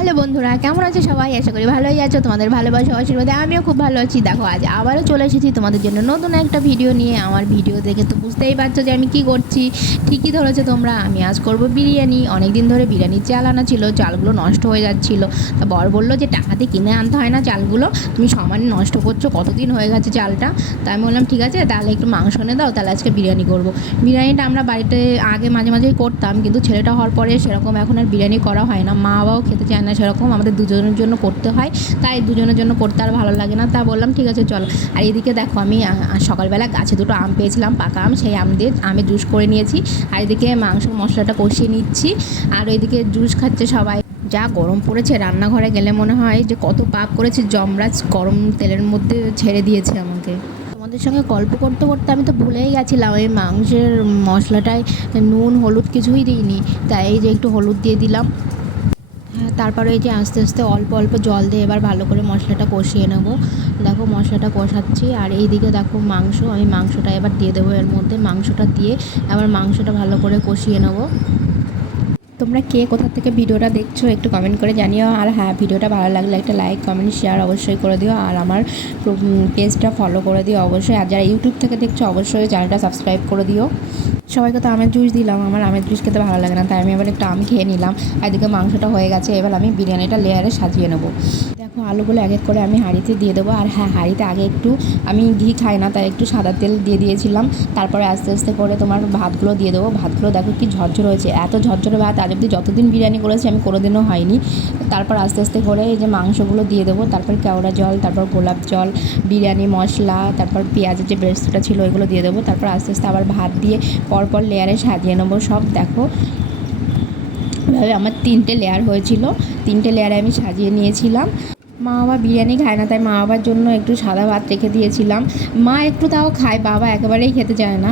Hello বন্ধুরা, কেমন আছো সবাই? আশা করি ভালোই আছো। তোমাদের ভালোবাসা আশীর্বাদে আমিও খুব ভালো আছি। দেখো, আজ আবারও চলে এসেছি তোমাদের জন্য নতুন একটা ভিডিও নিয়ে। আমার ভিডিও দেখে তো বুঝতেই পারছো যে আমি কি করছি। ঠিকই ধরেছো তোমরা, আমি আজ করব বিরিয়ানি। অনেক দিন ধরে বিরিয়ানির চাল আনা ছিল, চালগুলো নষ্ট হয়ে যাচ্ছিলো। তা বর বললো যে টাকা দিয়ে কিনে আনতে হয় না চালগুলো, তুমি সমানে নষ্ট করছো, কতদিন হয়ে গেছে চালটা। তাই আমি বললাম ঠিক আছে, তাহলে একটু মাংস এনে দাও, তাহলে আজকে বিরিয়ানি করবো। বিরিয়ানিটা আমরা বাড়িতে আগে মাঝে মাঝেই করতাম, কিন্তু ছেলেটা হওয়ার পরে সেরকম এখন আর বিরিয়ানি করা হয় না। মা বাবাও খেতে চায় না সেরকম, আমাদের দুজনের জন্য করতে হয়, তাই দুজনের জন্য করতে আর ভালো লাগে না। তা বললাম ঠিক আছে চলো। আর এদিকে দেখো, আমি সকালবেলা গাছে দুটো আম পেয়েছিলাম, পাকা আম, সেই আম দিয়ে আমের জুস করে নিয়েছি। আর এদিকে মাংস মশলাটা কষিয়ে নিচ্ছি, আর ওইদিকে জুস খাচ্ছে সবাই। যা গরম পড়েছে, রান্নাঘরে গেলে মনে হয় যে কত পাপ করেছে, যমরাজ গরম তেলের মধ্যে ছেড়ে দিয়েছে আমাকে। তোমাদের সঙ্গে গল্প করতে করতে আমি তো ভুলেই গেছিলাম এই মাংসের মশলাটায় নুন হলুদ কিছুই দিইনি, তাই এই যে একটু হলুদ দিয়ে দিলাম। হ্যাঁ, তারপরে এই যে আস্তে আস্তে অল্প অল্প জল দিয়ে এবার ভালো করে মশলাটা কষিয়ে নেব। দেখো মশলাটা কষাচ্ছি, আর এই দিকে দেখো আমি মাংসটা এবার দিয়ে দেবো এর মধ্যে। মাংসটা দিয়ে আবার মাংসটা ভালো করে কষিয়ে নেব। তোমরা কে কোথা থেকে ভিডিওটা দেখছো একটু কমেন্ট করে জানিও। আর হ্যাঁ, ভিডিওটা ভালো লাগলে একটা লাইক কমেন্ট শেয়ার অবশ্যই করে দিও, আর আমার পেজটা ফলো করে দিও অবশ্যই। আর যারা ইউটিউব থেকে দেখছো অবশ্যই চ্যানেলটা সাবস্ক্রাইব করে দিও। সবাইকে তো আমের জুস দিলাম, আমার আমের জুস খেতে ভালো লাগে না, তাই আমি এবার একটু আম খেয়ে নিলাম। আর এদিকে মাংসটা হয়ে গেছে, এবার আমি বিরিয়ানিটা লেয়ারে সাজিয়ে নেবো। দেখো আলুগুলো এক এক করে আমি হাঁড়িতে দিয়ে দেবো। আর হ্যাঁ, হাঁড়িতে আগে একটু, আমি ঘি খাই না তাই একটু সাদা তেল দিয়ে দিয়েছিলাম। তারপরে আস্তে আস্তে করে তোমার ভাতগুলো দিয়ে দেবো। ভাতগুলো দেখো কি ঝরঝর হয়েছে, এত ঝরঝরে ভাত আজ অব্দি যতদিন বিরিয়ানি করেছি আমি কোনোদিনও হয়নি। তারপর আস্তে আস্তে করে এই যে মাংসগুলো দিয়ে দেবো, তারপর কেওড়া জল, তারপর গোলাপ জল, বিরিয়ানি মশলা, তারপর পেঁয়াজের যে পেস্টটা ছিল ওইগুলো দিয়ে দেবো। তারপর আস্তে আস্তে আবার ভাত দিয়ে পরপর লেয়ারে সাজিয়ে নেবো সব। দেখো এভাবে আমার 3টে লেয়ার হয়েছিল, 3টে লেয়ারে আমি সাজিয়ে নিয়েছিলাম। মা বাবা বিরিয়ানি খায় না, তাই মা বাবার জন্য একটু সাদা ভাত রেখে দিয়েছিলাম। মা একটু তাও খায়, বাবা একেবারেই খেতে চায় না।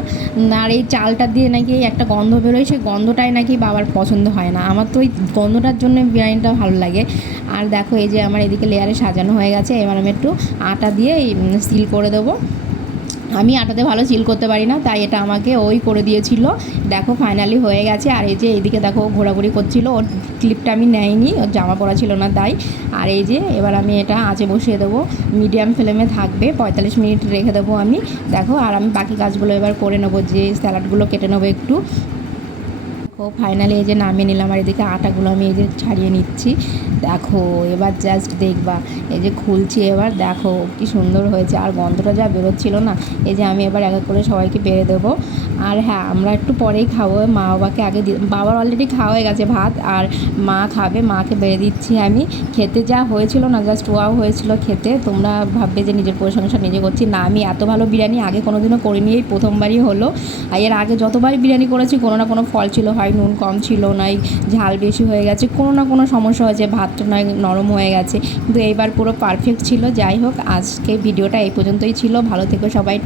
আর এই চালটা দিয়ে নাকি একটা গন্ধ বেরোয়, সেই গন্ধটাই নাকি বাবার পছন্দ হয় না। আমার তো ওই গন্ধটার জন্য বিরিয়ানিটা ভালো লাগে। আর দেখো এই যে আমার এদিকে লেয়ারে সাজানো হয়ে গেছে, এবার আমি একটু আটা দিয়ে সিল করে দেবো। আমি আটাতে ভালো চিল করতে পারি না, তাই এটা আমাকে ওই করে দিয়েছিল। দেখো ফাইনালি হয়ে গেছে। আর এই যে এইদিকে দেখো ঘোরাঘুরি করছিল, ওর ক্লিপটা আমি নেইনি, ওর জামা পরা ছিল না তাই। আর এই যে এবার আমি এটা আঁচে বসিয়ে দেবো, মিডিয়াম ফ্লেমে থাকবে, 45 মিনিট রেখে দেবো আমি। দেখো আর আমি বাকি কাজগুলো এবার করে নেবো, যে স্যালাডগুলো কেটে নেবো একটু। ফাইনালি এই যে নামিয়ে নিলাম, আর এদিকে আটাগুলো আমি এই যে ছাড়িয়ে নিচ্ছি। দেখো এবার জাস্ট দেখবা, এই যে খুলছি এবার, দেখো কি সুন্দর হয়েছে। আর গন্ধটা যা বেরোচ্ছিল না, এই যে আমি এবার এক এক করে সবাইকে বেড়ে দেবো। আর হ্যাঁ, আমরা একটু পরেই খাবো, মা বাবাকে আগে বাবার অলরেডি খাওয়া হয়ে গেছে ভাত, আর মা খাবে, মাকে বেড়ে দিচ্ছি আমি। খেতে যা হয়েছিল না, জাস্ট ওয়াও হয়েছিল খেতে। তোমরা ভাববে যে নিজের প্রশংসা নিজে করছি, না আমি এত ভালো বিরিয়ানি আগে কোনোদিনও করিনি, এই প্রথমবারই হলো। আর এর আগে যতবারই বিরিয়ানি করেছি কোনো না কোনো ফল ছিল, হয় নুন কম ছিল, নয় ঝাল বেশি হয়ে গেছে, কোনো না কোনো সমস্যা হয়েছে, ভাতটা নয় নরম হয়ে গেছে, কিন্তু এইবার পুরো পারফেক্ট ছিল। যাই হোক, আজকে ভিডিওটা এই পর্যন্তই ছিল। ভালো থেকো সবাই,